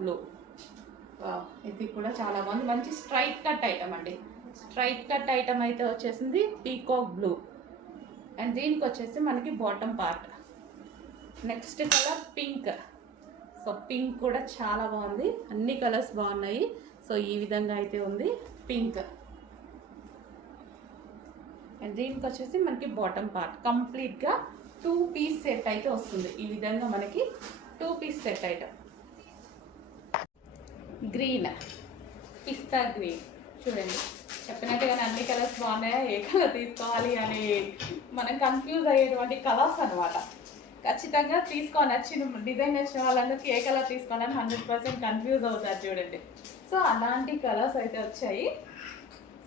Blue. ఇది కూడా చాలా బాగుంది. మంచి స్ట్రైట్ కట్ ఐటమ్ అండి. స్ట్రైట్ కట్ ఐటమ్ అయితే వచ్చేసింది పీకాక్ బ్లూ. అండ్ దీనికి వచ్చేసి మనకి bottom part. Next colour pink. So pink కూడా చాలా బాగుంది. అన్ని కలర్స్ బాగున్నాయి. సో ఈ విధంగా అయితే ఉంది పింక్. అండ్ దీనికి వచ్చేసి మనకి బాటమ్ పార్ట్ కంప్లీట్గా 2 పీస్ సెట్ అయితే వస్తుంది. ఈ విధంగా మనకి 2 పీస్ సెట్ ఐటమ్. గ్రీన్, పిస్తా గ్రీన్ చూడండి. చెప్పినట్టుగానే అన్ని కలర్స్ బాగున్నాయా, ఏ కలర్ తీసుకోవాలి అని మనం కన్ఫ్యూజ్ అయ్యేటువంటి కలర్స్ అనమాట. ఖచ్చితంగా నచ్చిన డిజైన్ నచ్చిన వాళ్ళందరికీ ఏ కలర్ తీసుకోవాలని 100% కన్ఫ్యూజ్ అవుతారు చూడండి. సో అలాంటి కలర్స్ అయితే వచ్చాయి.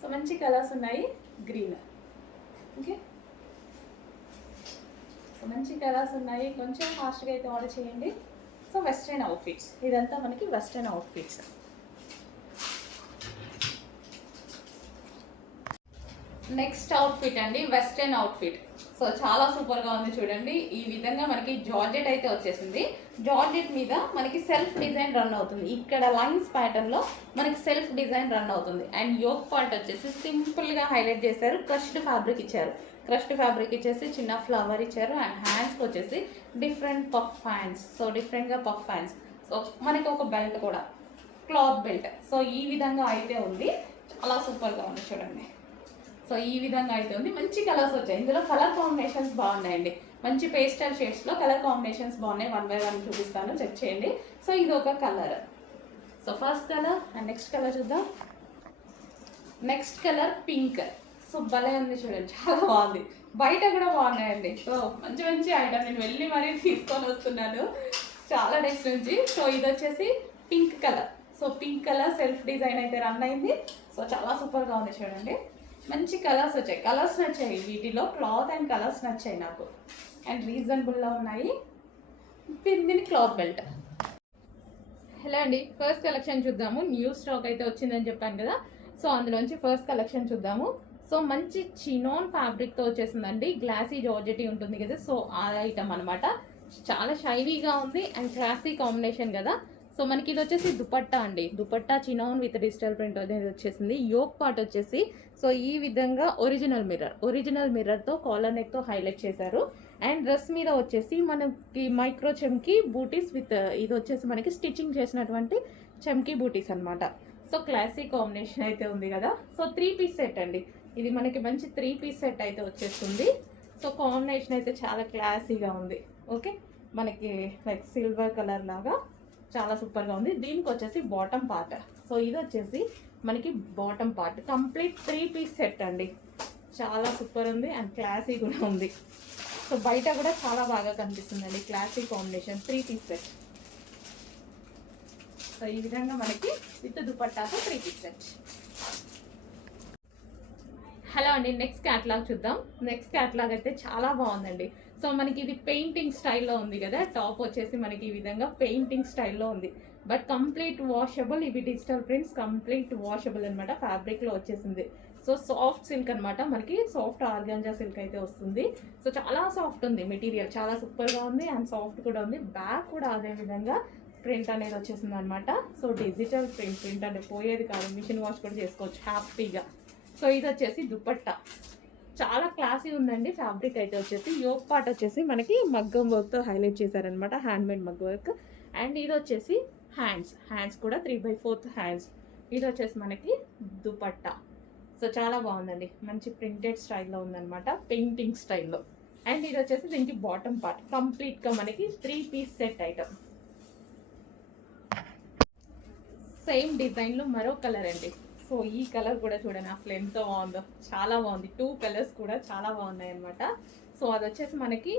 సో మంచి కలర్స్ ఉన్నాయి. Green, okay. సో మంచి కలర్స్ ఉన్నాయి. కొంచెం ఫాస్ట్గా అయితే ఆర్డర్ చేయండి. సో వెస్ట్రన్ అవుట్ఫిట్స్, ఇదంతా మనకి వెస్ట్రన్ అవుట్ఫిట్స్. నెక్స్ట్ అవుట్ఫిట్ అండి, వెస్ట్రన్ అవుట్ఫిట్. సో చాలా సూపర్గా ఉంది చూడండి. ఈ విధంగా మనకి జార్జెట్ అయితే వచ్చేసింది. జార్జెట్ మీద మనకి సెల్ఫ్ డిజైన్ రన్ అవుతుంది. ఇక్కడ లైన్స్ ప్యాటర్న్లో మనకి సెల్ఫ్ డిజైన్ రన్ అవుతుంది. అండ్ యోక్ పార్ట్ వచ్చేసి సింపుల్గా హైలైట్ చేశారు. క్రష్డ్ ఫ్యాబ్రిక్ ఇచ్చారు. క్రష్డ్ ఫ్యాబ్రిక్ ఇచ్చేసి చిన్న ఫ్లవర్ ఇచ్చారు. అండ్ హ్యాండ్స్కి వచ్చేసి డిఫరెంట్ పఫ్ హ్యాండ్స్. సో డిఫరెంట్గా పఫ్ హ్యాండ్స్. సో మనకి ఒక బెల్ట్ కూడా, క్లాత్ బెల్ట్. సో ఈ విధంగా అయితే ఉంది. చాలా సూపర్గా ఉంది చూడండి. సో ఈ విధంగా అయితే ఉంది. మంచి కలర్స్ వచ్చాయి. ఇందులో కలర్ కాంబినేషన్స్ బాగున్నాయండి. మంచి పేస్టల్ షేడ్స్లో కలర్ కాంబినేషన్స్ బాగున్నాయి. 1 by 1 చూపిస్తాను, చెక్ చేయండి. సో ఇది ఒక colour. So first colour and next colour చూద్దాం. Next colour pink. సో భలే ఉంది చూడండి, చాలా బాగుంది. బయట కూడా బాగున్నాయండి. సో మంచి మంచి ఐటమ్ నేను వెళ్ళి మరీ తీసుకొని వస్తున్నాను చాలా డేస్ నుంచి. సో ఇది వచ్చేసి pink colour. So pink colour self design అయితే రన్ అయింది. సో చాలా సూపర్గా ఉంది చూడండి. మంచి కలర్స్ వచ్చాయి. కలర్స్ నచ్చాయి వీటిలో, క్లాత్ అండ్ కలర్స్ నచ్చాయి నాకు. అండ్ రీజనబుల్లో ఉన్నాయి. దీని క్లాత్ బెల్ట్. హలో అండి, ఫస్ట్ కలెక్షన్ చూద్దాము. న్యూ స్టాక్ అయితే వచ్చిందని చెప్పాను కదా. సో అందులోంచి ఫస్ట్ కలెక్షన్ చూద్దాము. సో మంచి చినోన్ ఫ్యాబ్రిక్తో వచ్చేసిందండి. గ్లాసీ జార్జెటీ ఉంటుంది కదా, సో ఆ ఐటమ్ అనమాట. చాలా షైనీగా ఉంది అండ్ క్లాసీ కాంబినేషన్ కదా. సో మనకి ఇది వచ్చేసి దుపట్టా అండి. Dupatta chinon with digital print అనేది వచ్చేసింది. యోక్ పార్ట్ వచ్చేసి సో ఈ విధంగా ఒరిజినల్ మిర్రర్తో కాలర్ నెక్తో హైలైట్ చేశారు. అండ్ డ్రెస్ మీద వచ్చేసి మనకి మైక్రో చెమ్కీ బూటీస్ విత్ ఇది వచ్చేసి మనకి స్టిచ్చింగ్ చేసినటువంటి చెమ్కీ బూటీస్ అనమాట. సో క్లాసిక్ కాంబినేషన్ అయితే ఉంది కదా. సో 3 పీస్ సెట్ అండి. ఇది మనకి మంచి 3 పీస్ సెట్ అయితే వచ్చేస్తుంది. సో కాంబినేషన్ అయితే చాలా క్లాసీగా ఉంది. ఓకే, మనకి లైక్ సిల్వర్ కలర్ లాగా చాలా సూపర్గా ఉంది. దీనికి వచ్చేసి బాటమ్ పార్ట్. సో ఇది వచ్చేసి మనకి bottom part complete 3 piece set అండి. చాలా సూపర్ ఉంది అండ్ క్లాసీ కూడా ఉంది. సో బయట కూడా చాలా బాగా కనిపిస్తుందండి. Classy combination 3 piece set. So ఈ విధంగా మనకి విత్ దుపట్టాతో 3 పీస్ సెట్. హలో అండి, నెక్స్ట్ క్యాటలాగ్ చూద్దాం. నెక్స్ట్ క్యాటలాగ్ అయితే చాలా బాగుందండి. సో మనకి ఇది పెయింటింగ్ స్టైల్లో ఉంది కదా. టాప్ వచ్చేసి మనకి ఈ విధంగా పెయింటింగ్ స్టైల్లో ఉంది. But complete washable. ఇవి డిజిటల్ ప్రింట్స్ కంప్లీట్ వాషబుల్ అనమాట. ఫ్యాబ్రిక్లో వచ్చేసింది. సో సాఫ్ట్ సిల్క్ అనమాట. మనకి సాఫ్ట్ ఆర్గాంజా సిల్క్ అయితే వస్తుంది. సో చాలా సాఫ్ట్ ఉంది మెటీరియల్, చాలా సూపర్గా ఉంది అండ్ సాఫ్ట్ కూడా ఉంది. బ్యాక్ కూడా అదే విధంగా ప్రింట్ అనేది వచ్చేసింది అనమాట. సో డిజిటల్ ప్రింట్ అంటే పోయేది కాదు. మిషన్ వాష్ కూడా చేసుకోవచ్చు హ్యాపీగా. సో ఇది వచ్చేసి దుపట్టా. చాలా క్లాసీ ఉందండి. ఫ్యాబ్రిక్ అయితే వచ్చేసి యోక్ పార్ట్ వచ్చేసి మనకి మగ్గం వర్క్తో హైలైట్ చేశారనమాట. హ్యాండ్మేడ్ మగ్గ వర్క్. అండ్ ఇది వచ్చేసి హ్యాండ్స్ కూడా 3/4 హ్యాండ్స్. ఇది వచ్చేసి మనకి దుపట్టా. సో చాలా బాగుందండి. మంచి ప్రింటెడ్ స్టైల్లో ఉందన్నమాట, పెయింటింగ్ స్టైల్లో. అండ్ ఇది వచ్చేసి దీనికి బాటమ్ పార్ట్. కంప్లీట్గా మనకి 3 పీస్ సెట్ ఐటమ్. సేమ్ డిజైన్లో మరో కలర్ అండి. సో ఈ కలర్ కూడా చూడండి అసలు ఎంత బాగుందో, చాలా బాగుంది. 2 కలర్స్ కూడా చాలా బాగున్నాయి అనమాట. సో అది వచ్చేసి మనకి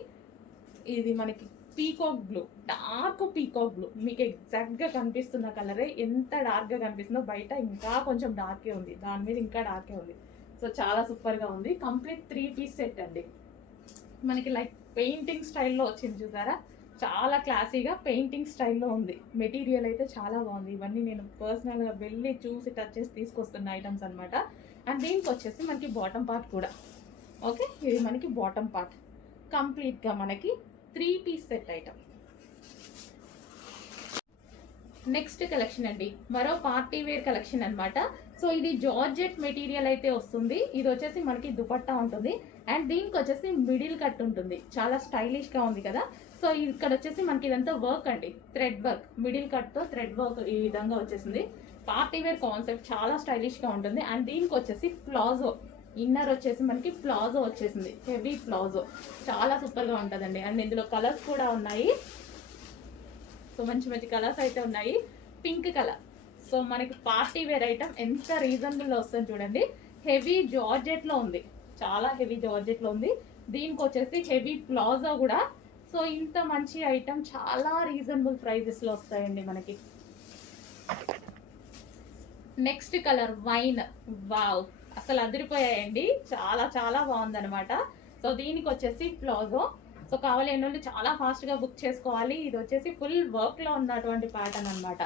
ఇది మనకి peacock blue, dark peacock blue. మీకు ఎగ్జాక్ట్గా కనిపిస్తున్న కలరే. ఎంత డార్క్గా కనిపిస్తుందో బయట ఇంకా కొంచెం డార్కే ఉంది, దాని మీద ఇంకా డార్కే ఉంది. సో చాలా సూపర్గా ఉంది. కంప్లీట్ 3 పీస్ సెట్ అండి. మనకి లైక్ పెయింటింగ్ స్టైల్లో వచ్చింది చూసారా. చాలా క్లాసీగా పెయింటింగ్ స్టైల్లో ఉంది. మెటీరియల్ అయితే చాలా బాగుంది. ఇవన్నీ నేను పర్సనల్గా వెళ్ళి చూసి టచ్ చేసి తీసుకొస్తున్న ఐటమ్స్ అనమాట. అండ్ దీనికి వచ్చేసి మనకి బాటమ్ పార్ట్ కూడా. ఓకే, ఇది మనకి బాటమ్ పార్ట్ కంప్లీట్గా మనకి 3 piece set item. Next collection అండి, మరో పార్టీ వేర్ కలెక్షన్ అన్నమాట. సో ఇది జార్జెట్ మెటీరియల్ అయితే వస్తుంది. ఇది వచ్చేసి మనకి దుపట్టా ఉంటుంది అండ్ దీనికి వచ్చేసి మిడిల్ కట్ ఉంటుంది. చాలా స్టైలిష్ గా ఉంది కదా. సో ఇక్కడ వచ్చేసి మనకి ఇదంతా వర్క్ అండి, థ్రెడ్ వర్క్, మిడిల్ కట్ తో థ్రెడ్ వర్క్ ఈ విధంగా వచ్చేసింది. పార్టీ వేర్ కాన్సెప్ట్ చాలా స్టైలిష్ గా ఉంటుంది. అండ్ దీనికి వచ్చేసి ప్లాజో, ఇన్నర్ వచ్చేసి మనకి ప్లాజో వచ్చేసింది, హెవీ ప్లాజో, చాలా సూపర్ గా ఉంటుందండి. అండ్ ఇందులో కలర్స్ కూడా ఉన్నాయి. సో మంచి మంచి కలర్స్ అయితే ఉన్నాయి. పింక్ కలర్, సో మనకి పార్టీ వేర్ ఐటమ్ ఎంత రీజనబుల్లో వస్తుంది చూడండి. హెవీ జార్జెట్ లో ఉంది, చాలా హెవీ జార్జెట్ లో ఉంది. దీనికి వచ్చేసి హెవీ ప్లాజో కూడా. సో ఇంత మంచి ఐటమ్ చాలా రీజనబుల్ ప్రైజెస్ లో వస్తాయండి మనకి. నెక్స్ట్ కలర్ వైన్, వావ్ అసలు అదిరిపోయాయండి, చాలా చాలా బాగుందన్నమాట. సో దీనికి వచ్చేసి ప్లాజో. సో కావాలి వాళ్ళు చాలా ఫాస్ట్గా బుక్ చేసుకోవాలి. ఇది వచ్చేసి ఫుల్ వర్క్లో ఉన్నటువంటి ప్యాటర్న్ అనమాట.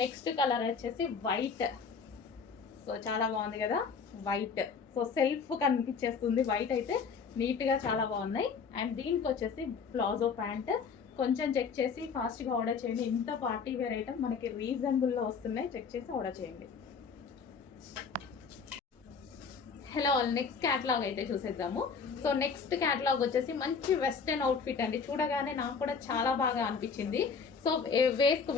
నెక్స్ట్ కలర్ వచ్చేసి వైట్. సో చాలా బాగుంది కదా వైట్. సో సెల్ఫ్ కనిపించేస్తుంది వైట్ అయితే, నీట్గా చాలా బాగున్నాయి. అండ్ దీనికి వచ్చేసి ప్లాజో ప్యాంట్. కొంచెం చెక్ చేసి ఫాస్ట్గా ఆర్డర్ చేయండి. ఇంత పార్టీ వేర్ ఐటమ్ మనకి రీజనబుల్లో వస్తున్నాయి, చెక్ చేసి ఆర్డర్ చేయండి. హలో, నెక్స్ట్ క్యాటలాగ్ అయితే చూసేద్దాము. సో నెక్స్ట్ క్యాటలాగ్ వచ్చేసి మంచి వెస్టర్న్ అవుట్ఫిట్ అండి. చూడగానే నాకు కూడా చాలా బాగా అనిపించింది. సో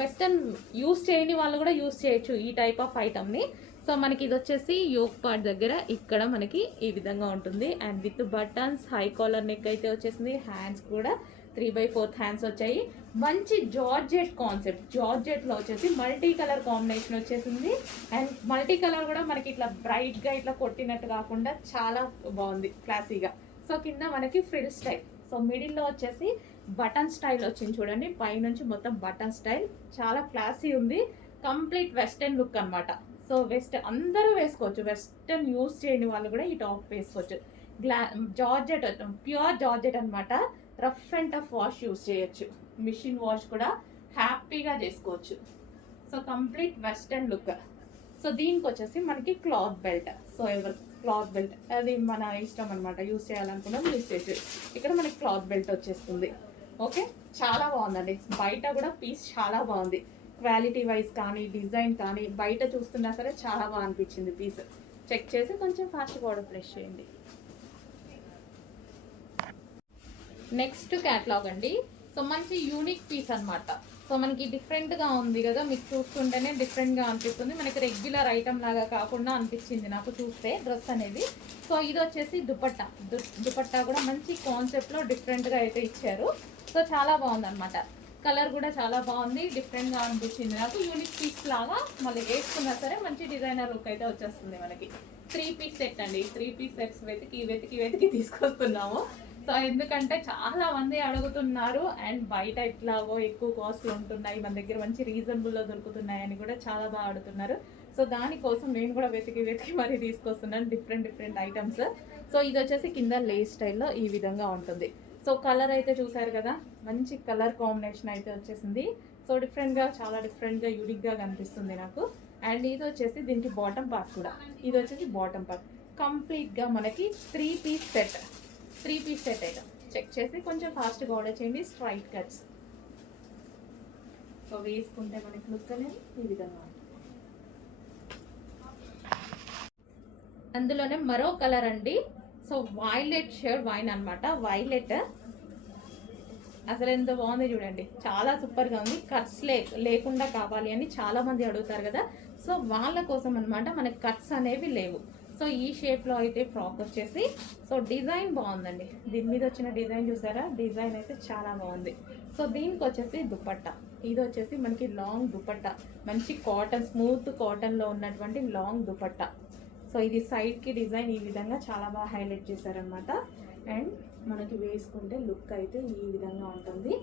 వెస్టర్న్ యూస్ చేయని వాళ్ళు కూడా యూస్ చేయొచ్చు ఈ టైప్ ఆఫ్ ఐటమ్ని. సో మనకి ఇది వచ్చేసి యోక్ పార్ట్ దగ్గర ఇక్కడ మనకి ఈ విధంగా ఉంటుంది. And with buttons, high collar neck అయితే వచ్చేసింది. హ్యాండ్స్ కూడా 3/4 హ్యాండ్స్ వచ్చాయి. మంచి జార్జెట్ కాన్సెప్ట్, జార్జెట్లో వచ్చేసి మల్టీ కలర్ కాంబినేషన్ వచ్చేసింది. అండ్ మల్టీ కలర్ కూడా మనకి ఇట్లా బ్రైట్గా ఇట్లా కొట్టినట్టు కాకుండా చాలా బాగుంది, క్లాసీగా. సో కింద మనకి ఫ్రిల్ స్టైల్, సో మిడిల్లో వచ్చేసి బటన్ స్టైల్ వచ్చింది చూడండి. పైనుంచి మొత్తం బటన్ స్టైల్, చాలా క్లాసీ ఉంది. కంప్లీట్ వెస్టర్న్ లుక్ అనమాట. సో వెస్టర్న్ అందరూ వేసుకోవచ్చు, వెస్టర్న్ యూస్ చేయని వాళ్ళు కూడా ఈ టాప్ వేసుకోవచ్చు. జార్జెట్, ప్యూర్ జార్జెట్ అనమాట. Rough and tough wash use చేయొచ్చు, మిషన్ వాష్ కూడా హ్యాపీగా చేసుకోవచ్చు. So complete western look. So దీనికి వచ్చేసి మనకి క్లాత్ బెల్ట్. సో ఎవరు క్లాత్ బెల్ట్ అది మన ఇష్టం అనమాట, యూస్ చేయాలనుకున్నది యూస్ చేయొచ్చు. ఇక్కడ మనకి క్లాత్ బెల్ట్ వచ్చేస్తుంది. ఓకే, చాలా బాగుందండి. బయట కూడా పీస్ చాలా బాగుంది, క్వాలిటీ వైజ్ కానీ డిజైన్ కానీ బయట చూస్తున్నా సరే చాలా బాగా అనిపించింది పీస్. చెక్ చేసి కొంచెం ఫాస్ట్గా ఆర్డర్ ప్లేస్ చేయండి. నెక్స్ట్ క్యాటలాగ్ అండి. సో మంచి యూనిక్ పీస్ అనమాట. సో మనకి డిఫరెంట్గా ఉంది కదా, మీకు చూస్తుంటేనే డిఫరెంట్గా అనిపిస్తుంది. మనకి రెగ్యులర్ ఐటమ్ లాగా కాకుండా అనిపించింది నాకు చూస్తే డ్రెస్ అనేది. సో ఇది వచ్చేసి దుపట్టా. దుపట్టా కూడా మంచి కాన్సెప్ట్లో డిఫరెంట్గా అయితే ఇచ్చారు. సో చాలా బాగుంది అనమాట. కలర్ కూడా చాలా బాగుంది, డిఫరెంట్గా అనిపించింది నాకు. యూనిక్ పీస్ లాగా మళ్ళీ వేసుకున్నా సరే మంచి డిజైనర్ లుక్ అయితే వచ్చేస్తుంది మనకి. 3 పీస్ సెట్ అండి. 3 పీస్ సెట్స్ వెతికి తీసుకొస్తున్నాము. సో ఎందుకంటే చాలా మంది అడుగుతున్నారు అండ్ బయట ఇట్లాగో ఎక్కువ కాస్ట్లు ఉంటున్నాయి, మన దగ్గర మంచి రీజనబుల్లో దొరుకుతున్నాయి అని కూడా చాలా బాగా అడుగుతున్నారు. సో దానికోసం నేను కూడా వెతికి మరీ తీసుకొస్తున్నాను డిఫరెంట్ ఐటమ్స్. సో ఇది వచ్చేసి కింద లేస్ స్టైల్లో ఈ విధంగా ఉంటుంది. సో కలర్ అయితే చూసారు కదా, మంచి కలర్ కాంబినేషన్ అయితే వచ్చేసింది. సో డిఫరెంట్గా, చాలా డిఫరెంట్గా యూనిక్గా కనిపిస్తుంది నాకు. అండ్ ఇది వచ్చేసి దీనికి బాటమ్ పార్ట్ కూడా. ఇది వచ్చేసి బాటమ్ పార్ట్ కంప్లీట్గా మనకి 3 piece set. 3 piece set item check చేసి కొంచెం ఫాస్ట్గా ఆర్డర్ చేయండి. Straight cuts. సో వేసుకుంటే మనకి లుక్ అనేది ఈ విధంగా ఉంటుంది. అందులోనే మరో కలర్ అండి. సో వైలెట్ షేడ్ వైన్ అనమాట. వైలెట్ అసలు ఎంత బాగుంది చూడండి, చాలా సూపర్గా ఉంది. కట్స్ లేకుండా కావాలి అని చాలా మంది అడుగుతారు కదా. సో వాళ్ళ కోసం అనమాట, మనకి కట్స్ అనేవి లేవు. సో ఈ షేప్లో అయితే ఫ్రాక్ వచ్చేసి, సో డిజైన్ బాగుందండి. దీని మీద వచ్చిన డిజైన్ చూసారా, డిజైన్ అయితే చాలా బాగుంది. సో దీనికి వచ్చేసి దుపట్టా. ఇది వచ్చేసి మనకి లాంగ్ దుపట్టా, మంచి కాటన్, స్మూత్ కాటన్లో ఉన్నటువంటి లాంగ్ దుపట్టా. సో ఇది సైడ్కి డిజైన్ ఈ విధంగా చాలా బాగా హైలైట్ చేశారనమాట. అండ్ మనకి వేసుకుంటే లుక్ అయితే ఈ విధంగా ఉంటుంది,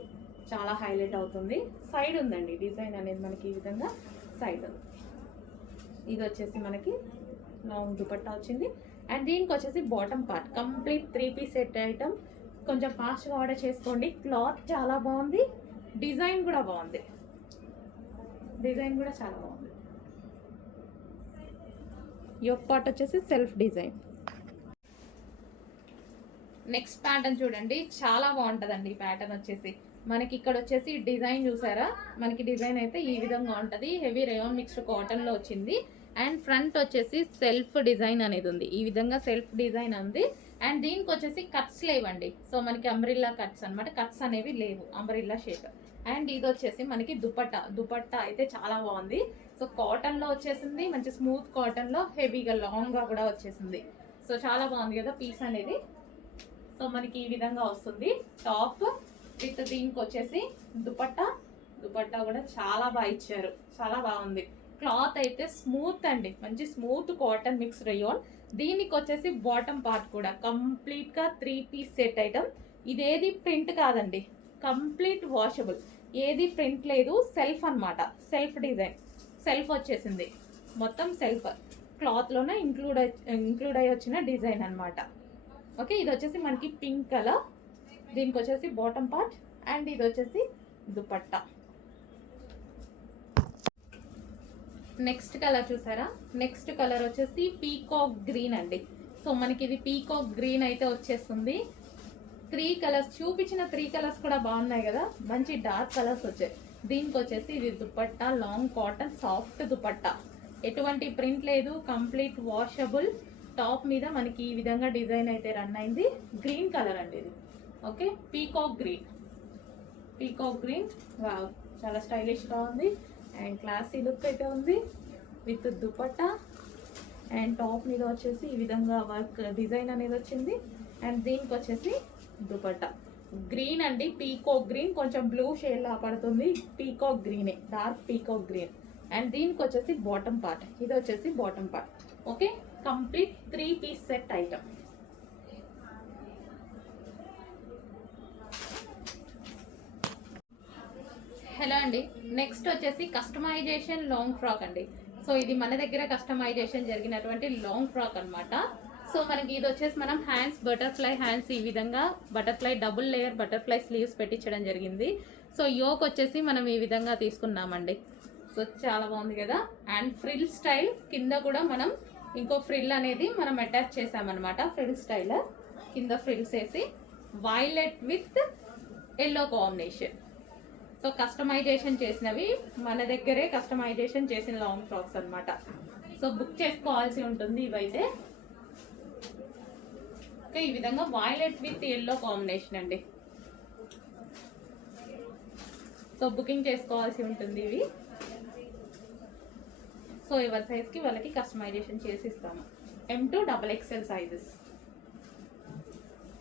చాలా హైలైట్ అవుతుంది. సైడ్ ఉందండి డిజైన్ అనేది మనకి ఈ విధంగా సైడ్ ఉంది. ఇది వచ్చేసి మనకి లాంగ్ దుపట్టా వచ్చింది. అండ్ దీనికి వచ్చేసి bottom part complete 3 piece set item. కొంచెం ఫాస్ట్గా ఆర్డర్ చేసుకోండి. క్లాత్ చాలా బాగుంది, డిజైన్ కూడా బాగుంది, డిజైన్ కూడా చాలా బాగుంది. యోక్ పార్ట్ వచ్చేసి సెల్ఫ్ డిజైన్. నెక్స్ట్ ప్యాటర్న్ చూడండి, చాలా బాగుంటుందండి ఈ ప్యాటర్న్ వచ్చేసి. మనకి ఇక్కడ వచ్చేసి డిజైన్ చూసారా, మనకి డిజైన్ అయితే ఈ విధంగా ఉంటుంది. హెవీ రేయాన్ మిక్స్డ్ కాటన్ లో వచ్చింది. అండ్ ఫ్రంట్ వచ్చేసి సెల్ఫ్ డిజైన్ అనేది ఉంది, ఈ విధంగా సెల్ఫ్ డిజైన్ ఉంది. అండ్ దీనికి వచ్చేసి కట్స్ లేవండి. సో మనకి అంబ్రిల్లా కట్స్ అనమాట, కట్స్ అనేవి లేవు, అంబ్రిల్లా షేప్. అండ్ ఇది వచ్చేసి మనకి దుపట్టా అయితే చాలా బాగుంది. సో కాటన్ లో వచ్చేసింది, మంచి స్మూత్ కాటన్ లో హెవీగా లాంగ్ గా కూడా వచ్చేసింది. సో చాలా బాగుంది కదా పీస్ అనేది. సో మనకి ఈ విధంగా వస్తుంది టాప్ విత్ దీనికి వచ్చేసి దుపట్టా కూడా చాలా బాగా ఇచ్చారు, చాలా బాగుంది. క్లాత్ అయితే స్మూత్ అండి, మంచి స్మూత్ కాటన్ మిక్స్ రేయాన్. దీనికి వచ్చేసి బాటమ్ పార్ట్ కూడా కంప్లీట్ గా 3 పీస్ సెట్ ఐటమ్. ఇదేది ప్రింట్ కాదండి, కంప్లీట్ వాషబుల్, ఏది ప్రింట్ లేదు, సెల్ఫ్ అన్నమాట. సెల్ఫ్ డిజైన్, సెల్ఫ్ వచ్చేసింది, మొత్తం సెల్ఫ్ క్లాత్ లోనే ఇంక్లూడ్ అయ్యి వచ్చిన డిజైన్ అన్నమాట. ఓకే, ఇది వచ్చేసి మనకి పింక్ కలర్, దీనికి వచ్చేసి బాటమ్ పార్ట్. అండ్ ఇది వచ్చేసి దుపట్టా. నెక్స్ట్ కలర్ చూసారా, నెక్స్ట్ కలర్ వచ్చేసి పీకాక్ గ్రీన్ అండి. సో మనకి ఇది పీకాక్ గ్రీన్ అయితే వచ్చేస్తుంది. 3 కలర్స్ చూపించిన 3 కలర్స్ కూడా బాగున్నాయి కదా, మంచి డార్క్ కలర్స్ వచ్చాయి. దీనికి వచ్చేసి ఇది dupatta, long cotton soft dupatta, ఎటువంటి ప్రింట్ లేదు, కంప్లీట్ వాషబుల్. టాప్ మీద మనకి ఈ విధంగా డిజైన్ అయితే రన్ అయింది. గ్రీన్ కలర్ అండి ఇది. ఓకే, పీకాక్ గ్రీన్ వావ్, చాలా స్టైలిష్ గా ఉంది అండ్ క్లాసీ లుక్ అయితే ఉంది విత్ దుపట్టా. అండ్ టాప్ మీద వచ్చేసి ఈ విధంగా వర్క్ డిజైన్ అనేది వచ్చింది. అండ్ దీనికి వచ్చేసి దుపట్టా గ్రీన్ అండి, పీకాక్ గ్రీన్, కొంచెం బ్లూ షేడ్ లా పడుతుంది, పీకాక్ గ్రీనే, డార్క్ పీకాక్ గ్రీన్. అండ్ దీనికి వచ్చేసి బాటమ్ పార్ట్, ఇది వచ్చేసి bottom part. Okay, complete 3 piece set item. Hello అండి, నెక్స్ట్ వచ్చేసి కస్టమైజేషన్ లాంగ్ ఫ్రాక్ అండి. సో ఇది మన దగ్గర కస్టమైజేషన్ జరిగినటువంటి లాంగ్ ఫ్రాక్ అన్నమాట. సో మనకి ఇది వచ్చేసి మనం హ్యాండ్స్, బటర్ఫ్లై హ్యాండ్స్, ఈ విధంగా butterfly double layer butterfly sleeves పెట్టించడం జరిగింది. సో యోక్ వచ్చేసి మనం ఈ విధంగా తీసుకున్నామండి. సో చాలా బాగుంది కదా. అండ్ ఫ్రిల్ స్టైల్ కింద కూడా మనం ఇంకో ఫ్రిల్ అనేది మనం అటాచ్ చేసామన్నమాట. ఫ్రిల్ స్టైల్ కింద ఫ్రిల్స్ వేసి violet with yellow combination. So customization చేసినవి మన దగ్గరే కస్టమైజేషన్ చేసిన లాంగ్ ఫ్రాక్స్ అన్నమాట. సో బుక్ చేసుకోవాల్సి ఉంటుంది ఇవైతే. ఓకే, ఈ విధంగా వైలెట్ విత్ ఎల్లో కాంబినేషన్ అండి. సో బుకింగ్ చేసుకోవాల్సి ఉంటుంది ఇవి. సో ఎవరి సైజ్కి వాళ్ళకి కస్టమైజేషన్ చేసి ఇస్తాము. M2 XXL sizes.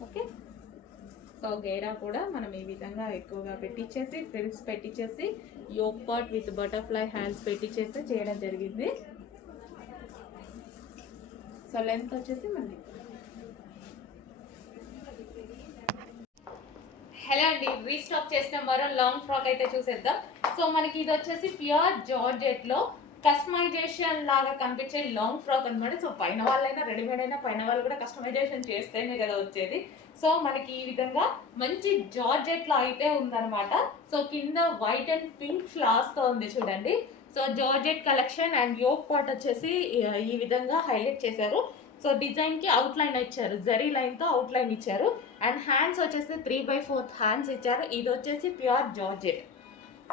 Okay, so గేరా కూడా మనం ఈ విధంగా ఎక్కువగా పెట్టించేసి ఫ్రిల్స్ పెట్టించేసి yoke part with butterfly hands పెట్టించేసి చేయడం జరిగింది. సో లెంత్ వచ్చేసి మనకి. హలో అండి, రీస్టాక్ చేసిన మరో లాంగ్ ఫ్రాక్ అయితే చూసేద్దాం. సో మనకి ఇది వచ్చేసి ప్యూర్ జార్జెట్ లో కస్టమైజేషన్ లాగా కనిపించే లాంగ్ ఫ్రాక్ అనమాట. సో పైన వాళ్ళైనా రెడీమేడ్ అయినా పైన వాళ్ళు కూడా కస్టమైజేషన్ చేస్తేనే కదా వచ్చేది. సో మనకి ఈ విధంగా మంచి జార్జెట్ లా అయితే ఉందన్నమాట. సో కింద వైట్ అండ్ పింక్ ఫ్లవర్స్ తో ఉంది చూడండి. So georgette collection. And yoke part వచ్చేసి ఈ విధంగా హైలైట్ చేశారు. సో డిజైన్ కి అవుట్ లైన్ ఇచ్చారు, జరీ లైన్ తో అవుట్ లైన్ ఇచ్చారు. అండ్ హ్యాండ్స్ వచ్చేసి 3/4 హ్యాండ్స్ ఇచ్చారు. ఇది వచ్చేసి ప్యూర్ జార్జెట్.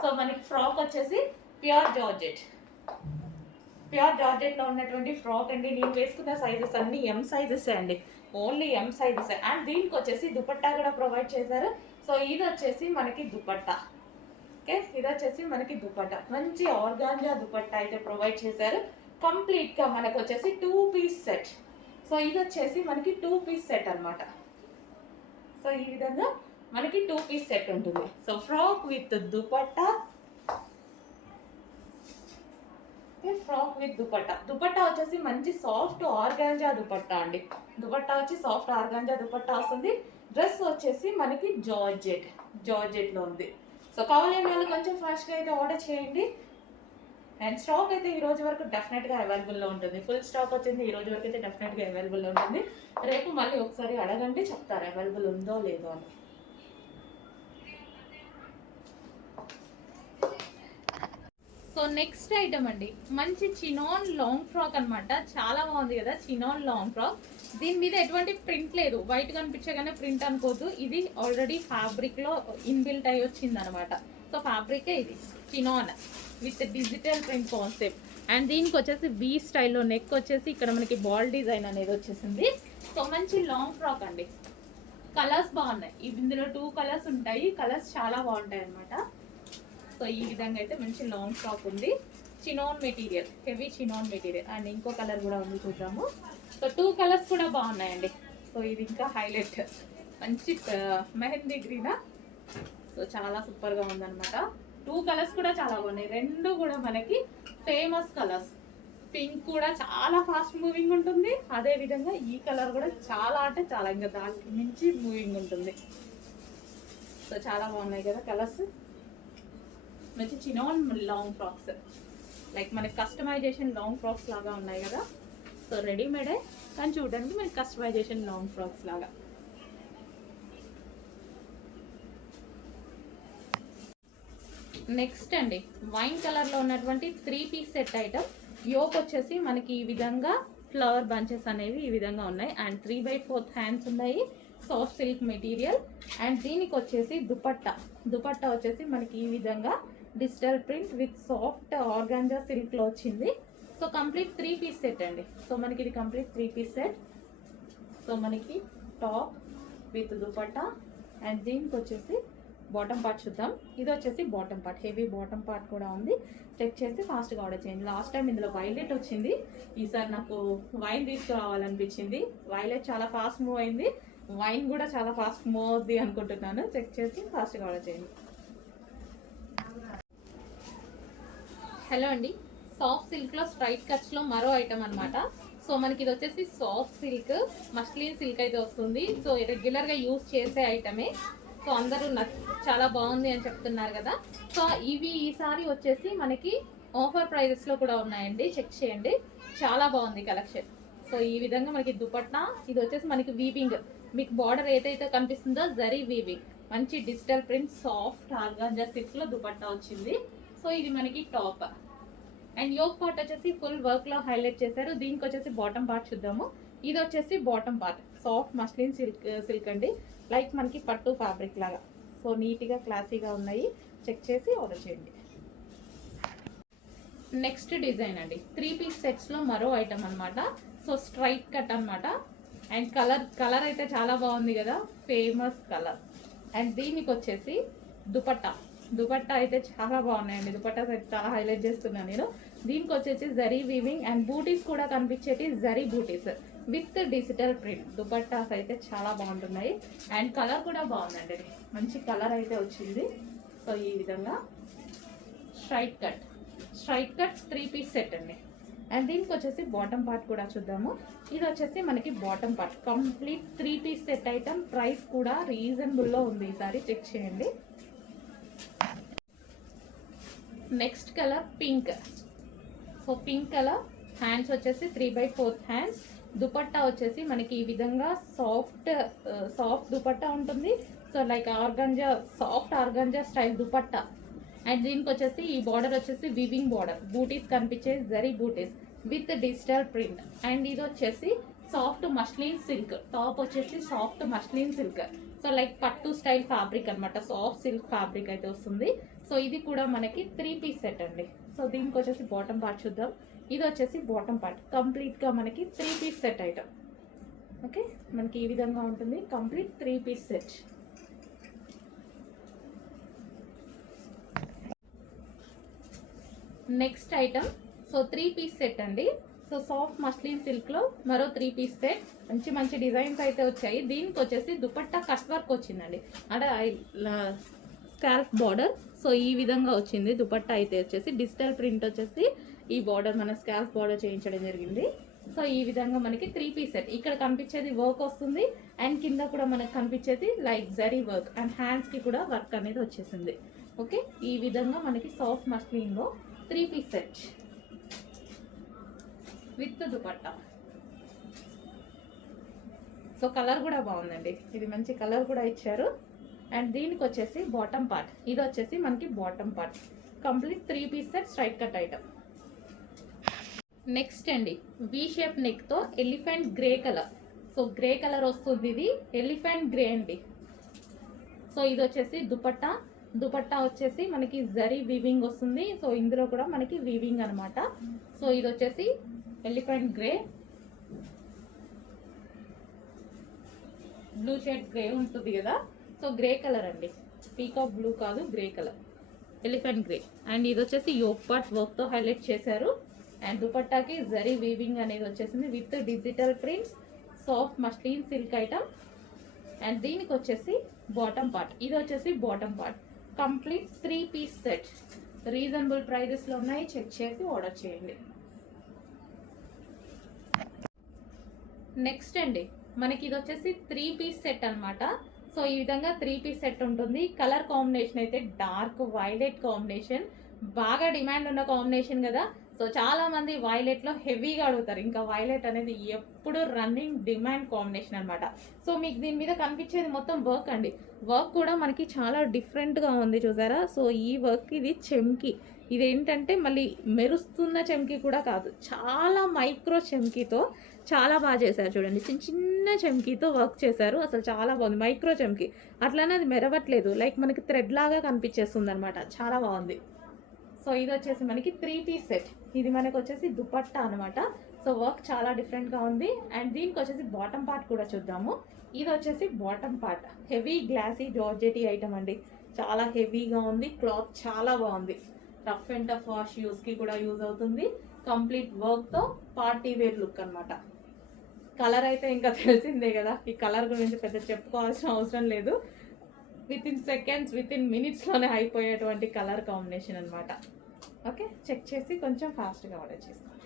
సో మనకి ఫ్రాక్ వచ్చేసి ప్యూర్ జార్జెట్ లో ఉన్నటువంటి ఫ్రాక్ అండి. నేను వేసుకున్న సైజెస్ అన్ని M సైజెస్ అండి, ఓన్లీ M సైజెస్. అండ్ దీనికి వచ్చేసి దుపట్టా కూడా ప్రొవైడ్ చేశారు. సో ఇది వచ్చేసి మనకి దుపట్టా. ఓకే, ఇది వచ్చేసి మనకి దుపట్టా, మంచి ఆర్గాంజా దుపట్టా అయితే ప్రొవైడ్ చేశారు. కంప్లీట్ గా మనకు వచ్చేసి 2 పీస్ సెట్. సో ఇది వచ్చేసి మనకి 2 పీస్ సెట్ అన్నమాట. సో ఈ విధంగా మనకి 2 పీస్ సెట్ ఉంటుంది. So frock with dupatta, frock with dupatta వచ్చేసి మంచి సాఫ్ట్ ఆర్గాంజా దుపట్టా అండి. దుపట్టా వచ్చి సాఫ్ట్ ఆర్గాంజా దుపట్టా వస్తుంది. డ్రెస్ వచ్చేసి మనకి జార్జెట్ లో ఉంది. సో కావాలని వాళ్ళు కొంచెం ఫాస్ట్గా అయితే ఆర్డర్ చేయండి. అండ్ స్టాక్ అయితే ఈ రోజు వరకు డెఫినెట్గా అవైలబుల్లో ఉంటుంది. ఫుల్ స్టాక్ వచ్చింది, ఈ రోజు వరకు అయితే డెఫినెట్గా అవైలబుల్లో ఉంటుంది. రేపు మళ్ళీ ఒకసారి అడగండి, చెప్తారు అవైలబుల్ ఉందో లేదో అని. సో నెక్స్ట్ ఐటమ్ అండి, మంచి చినాన్ లాంగ్ ఫ్రాక్ అన్నమాట. చాలా బాగుంది కదా చినాన్ లాంగ్ ఫ్రాక్. దీని మీద ఎటువంటి ప్రింట్ లేదు, వైట్ కనిపించగానే ప్రింట్ అనుకోవద్దు. ఇది ఆల్రెడీ ఫ్యాబ్రిక్ లో ఇన్బిల్ట్ అయి వచ్చింది అనమాట. సో ఫ్యాబ్రికే ఇది chinon with digital print concept. And దీనికి వచ్చేసి వి స్టైల్లో నెక్ వచ్చేసి ఇక్కడ మనకి బాల్ డిజైన్ అనేది వచ్చేసింది. సో మంచి లాంగ్ ఫ్రాక్ అండి. కలర్స్ బాగున్నాయి, ఇందులో 2 కలర్స్ ఉంటాయి. కలర్స్ చాలా బాగుంటాయి అనమాట. సో ఈ విధంగా అయితే మంచి లాంగ్ ఫ్రాక్ ఉంది. Chinon material, heavy chinon material. And ఇంకో కలర్ కూడా ఉంది, చూద్దాము. సో 2 కలర్స్ కూడా బాగున్నాయండి. సో ఇది ఇంకా హైలైట్, మంచి మెహందీ గ్రీనా. సో చాలా సూపర్గా ఉందన్నమాట. 2 కలర్స్ కూడా చాలా బాగున్నాయి. 2 కూడా మనకి ఫేమస్ కలర్స్. పింక్ కూడా చాలా ఫాస్ట్ మూవింగ్ ఉంటుంది, అదే విధంగా ఈ కలర్ కూడా చాలా అంటే చాలా ఇంకా దానికి మించి మూవింగ్ ఉంటుంది. సో చాలా బాగున్నాయి కదా కలర్స్. మంచి చినాన్ లాంగ్ ఫ్రాక్స్, లైక్ మనకి కస్టమైజేషన్ లాంగ్ ఫ్రాక్స్ లాగా ఉన్నాయి కదా. సో రెడీమేడే కానీ చూడడానికి మనకి కస్టమైజేషన్ లాంగ్ ఫ్రాక్స్ లాగా. నెక్స్ట్ అండి, వైన్ కలర్లో ఉన్నటువంటి 3 పీస్ సెట్ ఐటమ్. యోక్ వచ్చేసి మనకి ఈ విధంగా ఫ్లవర్ బంచెస్ అనేవి ఈ విధంగా ఉన్నాయి. అండ్ 3/4 హ్యాండ్స్ ఉన్నాయి, సాఫ్ట్ సిల్క్ మెటీరియల్. అండ్ దీనికి వచ్చేసి దుపట్టా వచ్చేసి మనకి ఈ విధంగా digital print with soft organza సిల్క్లో వచ్చింది. సో కంప్లీట్ 3 పీస్ సెట్ అండి. సో మనకి ఇది కంప్లీట్ 3 పీస్ సెట్. సో మనకి టాప్ విత్ దుపట్టా. అండ్ దీనికి వచ్చేసి బాటమ్ పార్ట్ చూద్దాం. ఇది వచ్చేసి bottom part, heavy bottom part కూడా ఉంది. చెక్ చేసి ఫాస్ట్గా ఆర్డర్ చేయండి. లాస్ట్ టైం ఇందులో వైలెట్ వచ్చింది, ఈసారి నాకు వైన్ తీసుకురావాలనిపించింది. వైలెట్ చాలా ఫాస్ట్ మూవ్ అయింది, వైన్ కూడా చాలా ఫాస్ట్ మూవ్ అవుద్ది అనుకుంటున్నాను. చెక్ చేసి ఫాస్ట్గా ఆర్డర్ చేయండి. హలో అండి, సాఫ్ట్ సిల్క్లో స్ట్రైట్ కట్స్లో మరో ఐటమ్ అనమాట. సో మనకి ఇది వచ్చేసి సాఫ్ట్ సిల్క్, మస్లిన్ సిల్క్ అయితే వస్తుంది. సో రెగ్యులర్గా యూజ్ చేసే ఐటమే. సో అందరూ చాలా బాగుంది అని చెప్తున్నారు కదా. సో ఇవి ఈసారి వచ్చేసి మనకి ఆఫర్ ప్రైజెస్లో కూడా ఉన్నాయండి, చెక్ చేయండి. చాలా బాగుంది కలెక్షన్. సో ఈ విధంగా మనకి దుపట్టా, ఇది వచ్చేసి మనకి వీవింగ్, మీకు బార్డర్ ఏదైతే కనిపిస్తుందో జరీ వీవింగ్, మంచి డిజిటల్ ప్రింట్ సాఫ్ట్ ఆర్గాంజా సిల్క్లో దుపట్టా వచ్చింది. సో ఇది మనకి టాప్. అండ్ యోక్ పార్ట్ వచ్చేసి ఫుల్ వర్క్లో హైలైట్ చేశారు. దీనికి వచ్చేసి బాటమ్ పార్ట్ చూద్దాము. ఇది వచ్చేసి bottom part, soft muslin silk అండి, లైక్ మనకి పట్టు ఫ్యాబ్రిక్ లాగా. సో నీట్గా క్లాసీగా ఉన్నాయి, చెక్ చేసి ఆర్డర్ చేయండి. నెక్స్ట్ డిజైన్ అండి, 3 పీస్ సెట్స్లో మరో ఐటమ్ అనమాట. సో స్ట్రైట్ కట్ అనమాట. అండ్ కలర్ అయితే చాలా బాగుంది కదా, ఫేమస్ కలర్. అండ్ దీనికి వచ్చేసి దుపట్టా అయితే చాలా బాగున్నాయండి. దుపట్టాస్ అయితే చాలా హైలైట్ చేస్తున్నాను నేను. దీనికి వచ్చేసి జరీ వీవింగ్ అండ్ బూటీస్ కూడా కనిపించేటి జరీ బూటీస్ విత్ డిజిటల్ ప్రింట్. దుపట్టాస్ అయితే చాలా బాగుంటున్నాయి. అండ్ కలర్ కూడా బాగుందండి, మంచి కలర్ అయితే వచ్చింది. సో ఈ విధంగా స్ట్రైట్ కట్ 3 పీస్ సెట్ అండి. అండ్ దీనికి వచ్చేసి బాటమ్ పార్ట్ కూడా చూద్దాము. ఇది వచ్చేసి మనకి bottom part, complete 3 piece set item. Price కూడా రీజనబుల్లో ఉంది, ఈసారి చెక్ చేయండి. Next colour pink. So pink colour, hands వచ్చేసి 3/4 హ్యాండ్స్. దుపట్టా వచ్చేసి మనకి ఈ విధంగా సాఫ్ట్ దుపట్టా ఉంటుంది. So like organza, soft organza style dupatta. And దీనికి వచ్చేసి ఈ బార్డర్ వచ్చేసి వివింగ్ బార్డర్, బూటీస్ కనిపించే జరీ బూటీస్ విత్ డిజిటల్ ప్రింట్. అండ్ ఇది వచ్చేసి సాఫ్ట్ మస్లిన్ సిల్క్, టాప్ వచ్చేసి soft muslin silk. So like పట్టు స్టైల్ ఫ్యాబ్రిక్ అనమాట, సాఫ్ట్ సిల్క్ ఫ్యాబ్రిక్ అయితే వస్తుంది. సో ఇది కూడా మనకి 3 పీస్ సెట్ అండి. సో దీనికి వచ్చేసి బాటమ్ పార్ట్ చూద్దాం. ఇది వచ్చేసి బాటమ్ పార్ట్, కంప్లీట్గా మనకి 3 పీస్ సెట్ ఐటమ్. ఓకే, మనకి ఈ విధంగా ఉంటుంది complete 3 piece set. Next item, so 3 piece set అండి. సో సాఫ్ట్ మస్లిన్ సిల్క్లో మరో 3 పీస్ సెట్, మంచి డిజైన్స్ అయితే వచ్చాయి. దీనికి వచ్చేసి దుపట్టా కట్ వర్క్ వచ్చిందండి, అంటే స్కాల్ప్ బార్డర్. సో ఈ విధంగా వచ్చింది దుపట్టా అయితే వచ్చేసి డిజిటల్ ప్రింట్ వచ్చేసి ఈ బార్డర్ మన స్కాల్ప్ బార్డర్ చేయించడం జరిగింది. సో ఈ విధంగా మనకి 3 పీస్ సెట్. ఇక్కడ కనిపించేది వర్క్ వస్తుంది అండ్ కింద కూడా మనకు కనిపించేది లైక్ జరీ వర్క్ అండ్ హ్యాండ్స్కి కూడా వర్క్ అనేది వచ్చేసింది. ఓకే, ఈ విధంగా మనకి సాఫ్ట్ మస్లిన్లో 3 piece set with dupatta. So colour కూడా బాగుందండి, ఇది మంచి కలర్ కూడా ఇచ్చారు. అండ్ దీనికి వచ్చేసి బాటమ్ పార్ట్, ఇది వచ్చేసి మనకి bottom part. Complete 3 piece set straight cut item. Next అండి వి షేప్ నెక్తో elephant grey colour. So grey colour వస్తుంది, ఇది ఎలిఫెంట్ గ్రే అండి. సో ఇది వచ్చేసి దుపట్టా. దుపట్టా వచ్చేసి మనకి జరీ వీవింగ్ వస్తుంది. సో ఇందులో కూడా మనకి వీవింగ్ అనమాట. సో ఇది వచ్చేసి elephant grey, blue shade grey ఉంటుంది కదా, సో గ్రే కలర్ అండి, పీకాక్ బ్లూ కాదు grey colour, elephant grey. And ఇది వచ్చేసి యోక్ పార్ట్ వర్క్తో హైలైట్ చేశారు. అండ్ దుపట్టాకి జరీ వీవింగ్ అనేది వచ్చేసింది with digital prints, soft muslin silk item. And దీనికి వచ్చేసి బాటమ్ పార్ట్, ఇది వచ్చేసి bottom part. Complete 3 piece set, reasonable ప్రైజెస్లో ఉన్నాయి, చెక్ చేసి ఆర్డర్ చేయండి. నెక్స్ట్ అండి మనకి ఇది వచ్చేసి 3 పీస్ సెట్ అనమాట. సో ఈ విధంగా 3 పీస్ సెట్ ఉంటుంది. కలర్ కాంబినేషన్ అయితే డార్క్ వైలెట్ కాంబినేషన్, బాగా డిమాండ్ ఉన్న కాంబినేషన్ కదా. సో చాలా మంది వైలెట్లో హెవీగా అడుగుతారు, ఇంకా వైలెట్ అనేది ఎప్పుడు రన్నింగ్ డిమాండ్ కాంబినేషన్ అనమాట. సో మీకు దీని మీద కనిపించేది మొత్తం వర్క్ అండి. వర్క్ కూడా మనకి చాలా డిఫరెంట్గా ఉంది చూసారా. సో ఈ వర్క్ ఇది చెమ్కి, ఇదేంటంటే మళ్ళీ మెరుస్తున్న చెమ్కి కూడా కాదు, చాలా మైక్రో చెమ్కీతో చాలా బాగా చేశారు చూడండి. చిన్న చిన్న చెమ్కీతో వర్క్ చేశారు, అసలు చాలా బాగుంది. మైక్రో చెమ్కీ అట్లానే అది మెరవట్లేదు, లైక్ మనకి థ్రెడ్ లాగా కనిపించేస్తుంది అనమాట, చాలా బాగుంది. సో ఇది వచ్చేసి మనకి 3 పీస్ సెట్, ఇది మనకు వచ్చేసి దుపట్టా అనమాట. సో వర్క్ చాలా డిఫరెంట్గా ఉంది. అండ్ దీనికి వచ్చేసి బాటమ్ పార్ట్ కూడా చూద్దాము. ఇది వచ్చేసి bottom part, heavy glossy georgette item అండి, చాలా హెవీగా ఉంది. క్లాత్ చాలా బాగుంది, రఫ్ అండ్ టఫ్ వాష్ యూస్కి కూడా యూజ్ అవుతుంది. కంప్లీట్ వర్క్తో పార్టీ వేర్ లుక్ అనమాట. కలర్ అయితే ఇంకా తెలిసిందే కదా, ఈ కలర్ గురించి పెద్ద చెప్పుకోవాల్సిన అవసరం లేదు. Within seconds, within మినిట్స్లోనే అయిపోయేటువంటి కలర్ కాంబినేషన్ అనమాట. ఓకే, చెక్ చేసి కొంచెం ఫాస్ట్గా ఆర్డర్ చేసుకోండి.